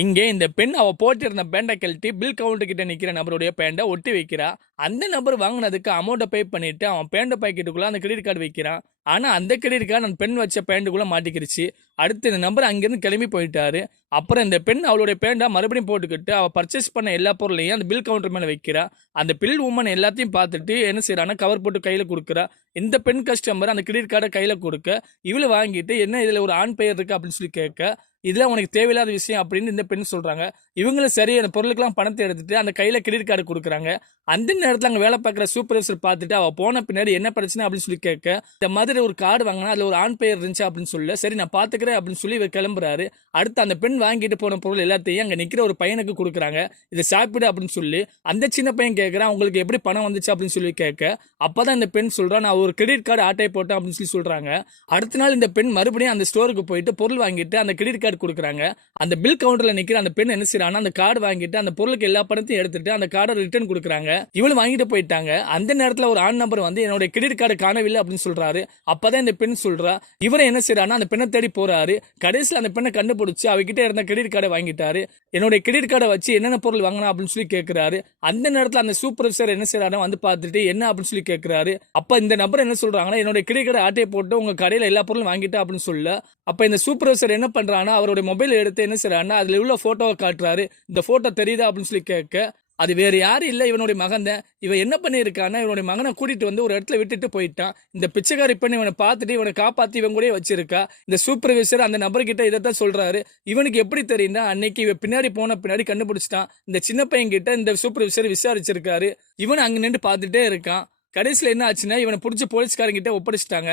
இங்கே இந்த பெண் அவ போட்டிருந்த பேண்டை கழட்டி பில் கவுண்டர் கிட்ட நிக்கிற நபருடைய பேண்டை ஒட்டி வைக்கிறா. அந்த நபர் வாங்கினதுக்கு அமௌண்ட்டை பே பண்ணிட்டு அவன் பேண்டை பாக்கெட்டுக்குள்ள அந்த கிரெடிட் கார்டு வைக்கிறான் ஆனா அந்த கிரெடிட் கார்டு அந்த பெண் வச்ச பேண்டுக்குள்ள மாட்டிக்கிருச்சு. அடுத்து இந்த நபர் அங்கிருந்து கிளம்பி போயிட்டாரு. அப்புறம் இந்த பெண் அவளுடைய பேண்டை மறுபடியும் போட்டுக்கிட்டு அவ பர்ச்சேஸ் பண்ண எல்லா பொருளையும் அந்த பில் கவுண்டர் மேல வைக்கிறா. அந்த பில் உமன் எல்லாத்தையும் பார்த்துட்டு என்ன செய்யறான்னா கவர் போட்டு கையில கொடுக்குறா. இந்த பெண் கஸ்டமர் அந்த கிரெடிட் கார்டை கையில கொடுக்க இவளை வாங்கிட்டு என்ன இதுல ஒரு ஆண் பெயர் இருக்கு அப்படின்னு சொல்லி கேட்க இதெல்லாம் உனக்கு தேவையில்லாத விஷயம் அப்படின்னு இந்த பெண் சொல்கிறாங்க இவங்களும் சரி அந்த பொருளுக்கெல்லாம் பணத்தை எடுத்துட்டு அந்த கையில் கிரெடிட் கார்டு கொடுக்குறாங்க. அந்த நேரத்தில் அங்கே வேலை பார்க்குற சூப்பர்வைசர் பார்த்துட்டு அவள் போன பின்னாடி என்ன பிரச்சனை அப்படின்னு சொல்லி கேட்க இந்த மாதிரி ஒரு கார்டு வாங்கினா அதில் ஒரு ஆண் பெயர் இருந்துச்சு அப்படின்னு சொல்ல சரி நான் பார்த்துக்கிறேன் அப்படின்னு சொல்லி இவர் கிளம்புறாரு. அடுத்து அந்த பெண் வாங்கிட்டு போன பொருள் எல்லாத்தையும் அங்கே நிற்கிற ஒரு பையனுக்கு கொடுக்குறாங்க. இதை சாப்பிடு அப்படின்னு சொல்லி அந்த சின்ன பையன் கேட்குறான் உங்களுக்கு எப்படி பணம் வந்துச்சு? அப்படின்னு சொல்லி கேட்க அப்பதான் இந்த பெண் சொல்கிறான் நான் ஒரு கிரெடிட் கார்டு ஆட்டை போட்டேன் அப்படின்னு சொல்லி சொல்கிறாங்க அடுத்த நாள் இந்த பெண் மறுபடியும் அந்த ஸ்டோருக்கு போயிட்டு பொருள் வாங்கிட்டு அந்த கிரெடிட் கார்டு கொடுக்குறாங்க. அந்த பில் கவுண்டரில் நிக்கிற அந்த பெண் என்ன செய்யறான்னா அந்த கார்டு வாங்கிட்டு அந்த பொருளுக்கு எல்லா பணத்தையும் எடுத்துட்டு அந்த கார்டை ரிட்டர்ன் கொடுக்குறாங்க. இவளும் வாங்கிட்டு போயிட்டாங்க. அந்த நேரத்தில் ஒரு ஆண் நம்பர் வந்து என்னோட கிரெடிட் கார்டு காணவில்லை அப்படின்னு சொல்றாரு. அப்பதான் இந்த பெண் சொல்றா. இவரை என்ன செய்யறான்னா அந்த பெண்ணை தேடி போறாரு. கடைசியில் அந்த பெண்ணை கண்டுபிடிச்சு அவகிட்ட இருந்த கிரெடிட் கார்டை வாங்கிட்டாரு. என்னுடைய கிரெடிட் கார்டை வச்சு என்னென்ன பொருள் வாங்கினா? அப்படின்னு சொல்லி கேட்கிறாரு அந்த நேரத்தில் அந்த சூப்பர்வைசர் என்ன செய்யறாரு வந்து பார்த்துட்டு என்ன? அப்படின்னு சொல்லி கேட்கிறாரு அப்ப இந்த நபர் என்ன சொல்றாங்கன்னா என்னோட கிரெடிட் கார்டை ஆட்டையை போட்டு உங்க கடையில் எல்லா பொருளும் வாங்கிட்டா? அப்படின்னு சொல்ல. அப்ப இந்த சூப்பர்வைசர் என்ன பண்றாங்கன்னா அவருடைய மொபைல் எடுத்து என்ன செய்கிறாருன்னா அதில் உள்ள ஃபோட்டோவை காட்டுறாரு. இந்த ஃபோட்டோ தெரியுதா அப்படின்னு சொல்லி கேட்க அது வேறு யாரும் இல்லை இவனுடைய மகன் தான். இவன் என்ன பண்ணியிருக்கான்னா இவனுடைய மகனை கூட்டிகிட்டு வந்து ஒரு இடத்துல விட்டுட்டு போயிட்டான். இந்த பிச்சைக்காரி பெண் இவனை பார்த்துட்டு இவனை காப்பாற்றி இவன் கூட வச்சிருக்கா. இந்த சூப்பர்வைசர் அந்த நபர்கிட்ட இதை தான் சொல்கிறாரு இவனுக்கு எப்படி தெரியும்னா அன்னைக்கு இவன் பின்னாடி போன பின்னாடி கண்டுபிடிச்சிட்டான். இந்த சின்ன பையன்கிட்ட இந்த சூப்பர்வைசர் விசாரிச்சிருக்காரு. இவன் அங்கே நின்று பார்த்துட்டே இருக்கான். கடைசியில் என்ன ஆச்சுன்னா இவனை பிடிச்சி போலீஸ்காரங்கிட்ட ஒப்படைச்சிட்டாங்க.